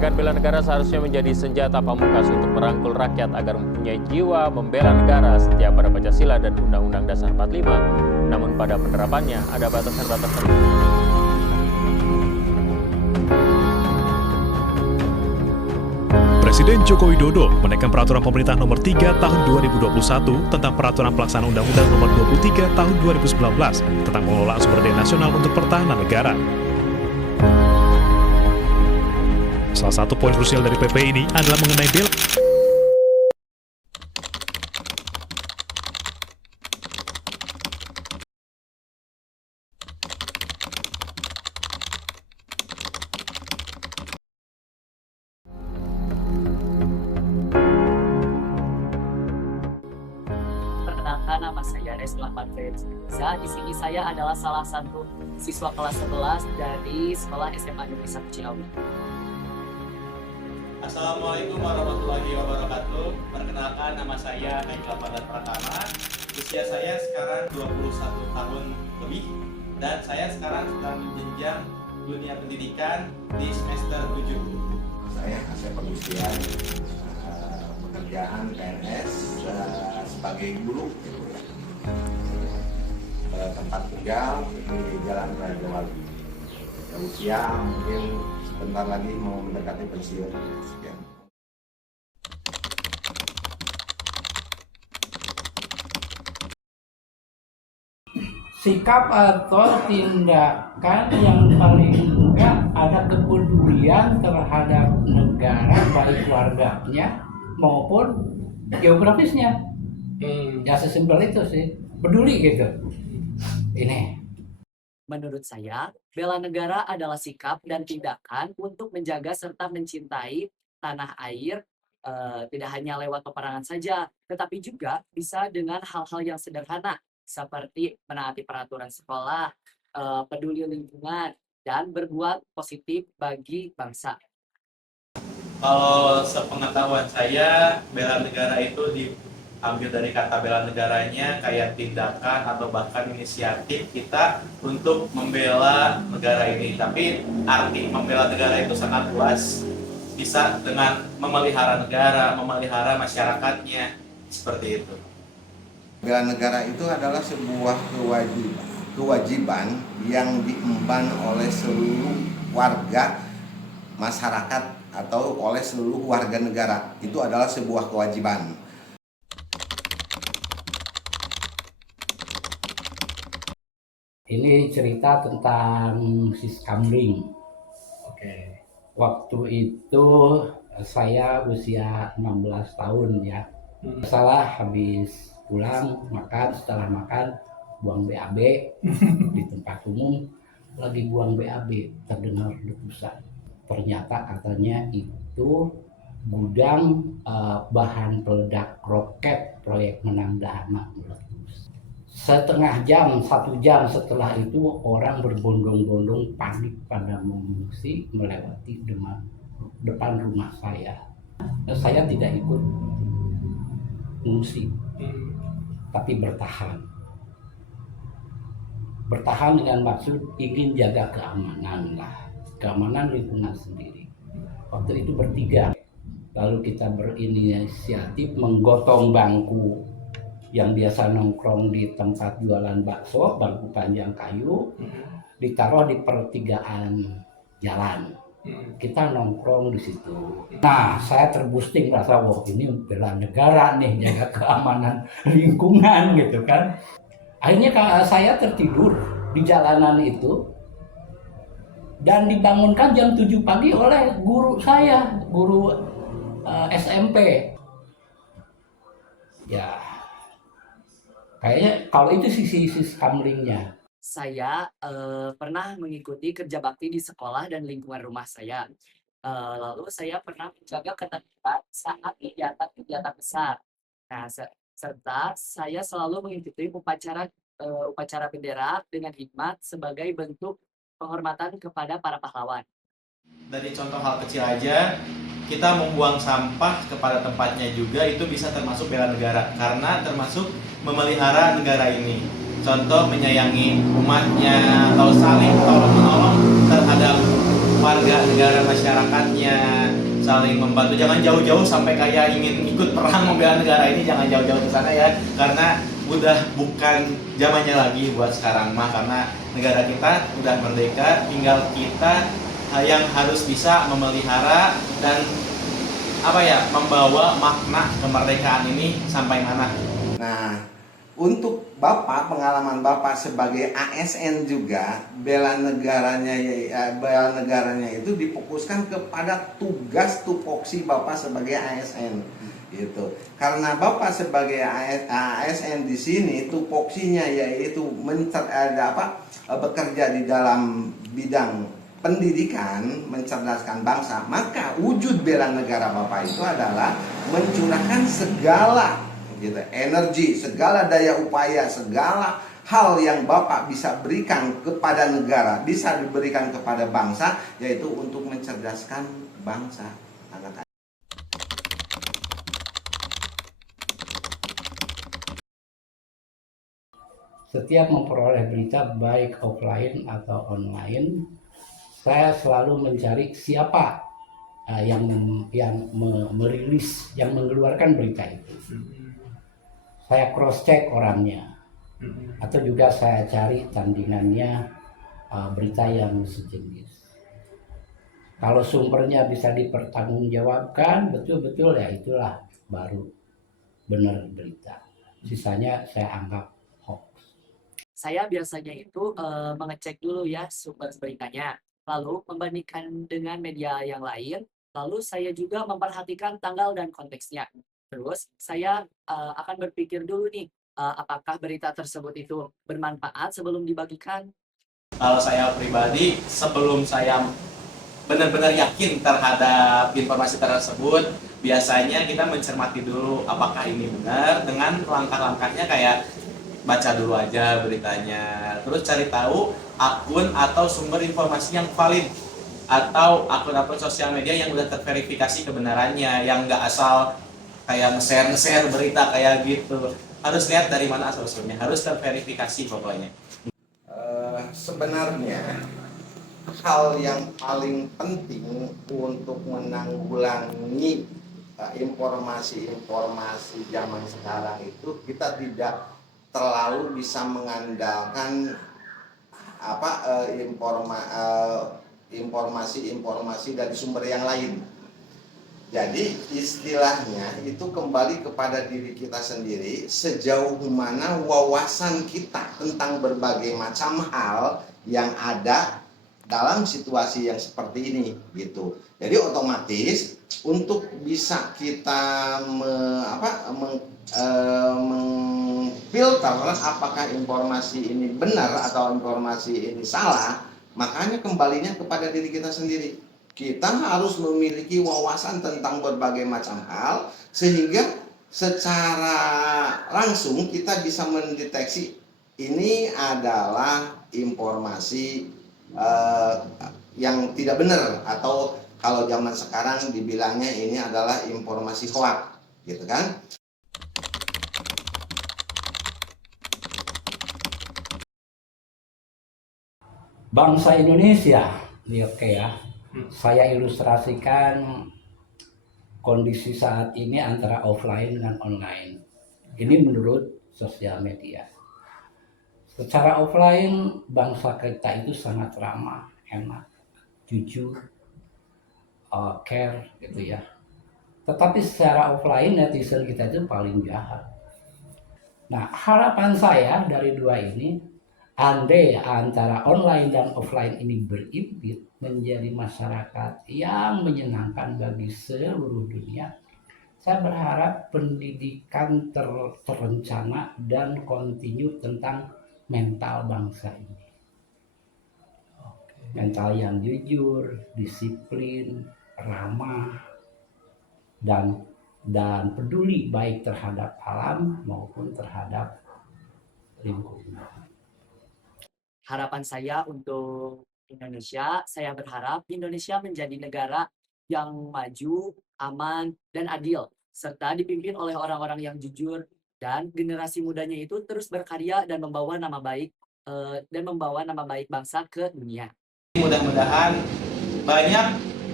Pendidikan bela negara seharusnya menjadi senjata pamungkas untuk merangkul rakyat agar mempunyai jiwa membela negara setia pada Pancasila dan Undang-Undang Dasar 45. Namun pada penerapannya ada batasan-batasan. Presiden Joko Widodo menaikkan peraturan pemerintah nomor 3 tahun 2021 tentang peraturan pelaksanaan Undang-Undang nomor 23 tahun 2019 tentang pengelolaan sumber daya nasional untuk pertahanan negara. Salah satu poin krusial dari PP ini adalah mengenai bela. Perkenalkan, nama saya Reslan Feza. Di sini saya adalah salah satu siswa kelas 11 dari sekolah SMA Negeri 1 Ciawi. Assalamualaikum warahmatullahi wabarakatuh. Perkenalkan, nama saya Haikal Fadlan Pratama. Usia saya sekarang 21 tahun lebih dan saya sekarang sedang menjenjang dunia pendidikan di semester 7. Saya Asep Agustian, pekerjaan PNS sebagai guru, tempat tinggal di Jalan Raja Wali. Usia mungkin sebentar lagi mau mendekati pensiun. Sekian. Sikap atau tindakan yang paling enggak ada kepedulian terhadap negara, baik warganya maupun geografisnya. Ya sesimpel itu sih, peduli gitu. Ini. Menurut saya, bela negara adalah sikap dan tindakan untuk menjaga serta mencintai tanah air, tidak hanya lewat peperangan saja, tetapi juga bisa dengan hal-hal yang sederhana, seperti menaati peraturan sekolah, peduli lingkungan, dan berbuat positif bagi bangsa. Kalau sepengetahuan saya, bela negara itu diambil dari kata bela negaranya kayak tindakan atau bahkan inisiatif kita untuk membela negara ini. Tapi arti membela negara itu sangat luas, bisa dengan memelihara negara, memelihara masyarakatnya, seperti itu. Bela negara itu adalah sebuah kewajiban yang diemban oleh seluruh warga masyarakat atau oleh seluruh warga negara. Itu adalah sebuah kewajiban. Ini cerita tentang Siskamling. Oke. Waktu itu saya usia 16 tahun ya. Salah habis pulang makan, setelah makan buang BAB di tempat umum, lagi buang BAB terdengar letusan. Ternyata katanya itu gudang bahan peledak roket proyek Menang Dahana meletus. Setengah jam, 1 jam setelah itu orang berbondong-bondong panik pada mengungsi melewati depan rumah saya. Saya tidak ikut mengungsi, tapi bertahan. Bertahan dengan maksud ingin jaga keamanan lah, keamanan lingkungan sendiri. Waktu itu bertiga, lalu kita berinisiatif menggotong bangku yang biasa nongkrong di tempat jualan bakso, bangku panjang kayu, ditaruh di pertigaan jalan. Kita nongkrong di situ. Nah, saya terboosting rasa, wah ini bela negara nih, jaga keamanan lingkungan gitu kan. Akhirnya saya tertidur di jalanan itu dan dibangunkan jam 7 pagi oleh guru saya, guru SMP. Ya, kayaknya kalau itu sisi Siskamlingnya. Saya pernah mengikuti kerja bakti di sekolah dan lingkungan rumah saya. Lalu saya pernah menjaga ketertiban saat kegiatan besar. Nah, serta saya selalu mengikuti upacara bendera dengan hikmat sebagai bentuk penghormatan kepada para pahlawan. Dari contoh hal kecil aja, kita membuang sampah kepada tempatnya juga itu bisa termasuk bela negara karena termasuk memelihara negara ini. Contoh menyayangi umatnya atau saling tolong-menolong terhadap warga negara masyarakatnya. saling membantu. Jangan jauh-jauh sampai kayak ingin ikut perang membela negara ini, jangan jauh-jauh ke sana ya, karena udah bukan zamannya lagi buat sekarang mah, karena negara kita udah merdeka, tinggal kita yang harus bisa memelihara dan membawa makna kemerdekaan ini sampai mana. Nah, untuk Bapak, pengalaman Bapak sebagai ASN juga, bela negaranya itu difokuskan kepada tugas tupoksi Bapak sebagai ASN gitu. Karena Bapak sebagai ASN di sini tupoksinya yaitu bekerja di dalam bidang pendidikan, mencerdaskan bangsa, maka wujud bela negara Bapak itu adalah mencurahkan segala energi, segala daya upaya, segala hal yang Bapak bisa berikan kepada negara, bisa diberikan kepada bangsa, yaitu untuk mencerdaskan bangsa anak-anak. Setiap memperoleh berita baik offline atau online, saya selalu mencari siapa yang merilis, yang mengeluarkan berita itu. Saya cross check orangnya, atau juga saya cari tandingannya berita yang sejenis. Kalau sumbernya bisa dipertanggungjawabkan betul-betul, ya itulah baru benar berita. Sisanya saya anggap hoax. Saya biasanya itu mengecek dulu ya sumber beritanya, lalu membandingkan dengan media yang lain, lalu saya juga memperhatikan tanggal dan konteksnya. Terus saya akan berpikir dulu nih, apakah berita tersebut itu bermanfaat sebelum dibagikan. Kalau saya pribadi, sebelum saya benar-benar yakin terhadap informasi tersebut, biasanya kita mencermati dulu apakah ini benar, dengan langkah-langkahnya kayak baca dulu aja beritanya, terus cari tahu akun atau sumber informasi yang valid, atau akun-akun sosial media yang udah terverifikasi kebenarannya, yang nggak asal kayak nge-share berita kayak gitu. Harus lihat dari mana asal usulnya, harus terverifikasi pokoknya. Sebenarnya hal yang paling penting untuk menanggulangi informasi-informasi zaman sekarang itu, kita tidak terlalu bisa mengandalkan informasi-informasi dari sumber yang lain. Jadi istilahnya itu kembali kepada diri kita sendiri, sejauh mana wawasan kita tentang berbagai macam hal yang ada dalam situasi yang seperti ini gitu. Jadi otomatis untuk bisa kita mengfilter apakah informasi ini benar atau informasi ini salah, makanya kembalinya kepada diri kita sendiri. Kita harus memiliki wawasan tentang berbagai macam hal, sehingga secara langsung kita bisa mendeteksi ini adalah informasi yang tidak benar, atau kalau zaman sekarang dibilangnya ini adalah informasi hoax, gitu kan? Bangsa Indonesia, ini oke ya. Saya ilustrasikan kondisi saat ini antara offline dan online. Ini menurut sosial media. Secara offline, bangsa kita itu sangat ramah, enak, jujur, care gitu ya. Tetapi secara offline, netizen kita itu paling jahat. Nah, harapan saya dari dua ini, andai antara online dan offline ini berimpit menjadi masyarakat yang menyenangkan bagi seluruh dunia, saya berharap pendidikan terencana dan kontinu tentang mental bangsa ini. Mental yang jujur, disiplin, ramah, dan peduli baik terhadap alam maupun terhadap lingkungan. Harapan saya untuk Indonesia, saya berharap Indonesia menjadi negara yang maju, aman, dan adil, serta dipimpin oleh orang-orang yang jujur, dan generasi mudanya itu terus berkarya dan membawa nama baik bangsa ke dunia. Mudah-mudahan banyak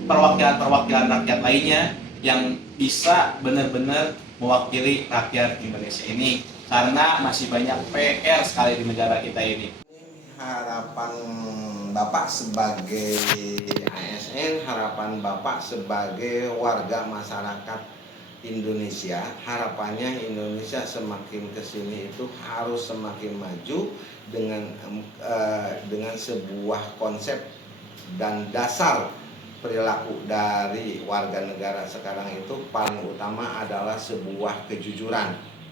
perwakilan-perwakilan rakyat lainnya yang bisa benar-benar mewakili rakyat Indonesia ini, karena masih banyak PR sekali di negara kita ini. Harapan Bapak sebagai ASN, harapan Bapak sebagai warga masyarakat Indonesia, harapannya Indonesia semakin kesini itu harus semakin maju dengan sebuah konsep dan dasar perilaku dari warga negara sekarang itu paling utama adalah sebuah kejujuran.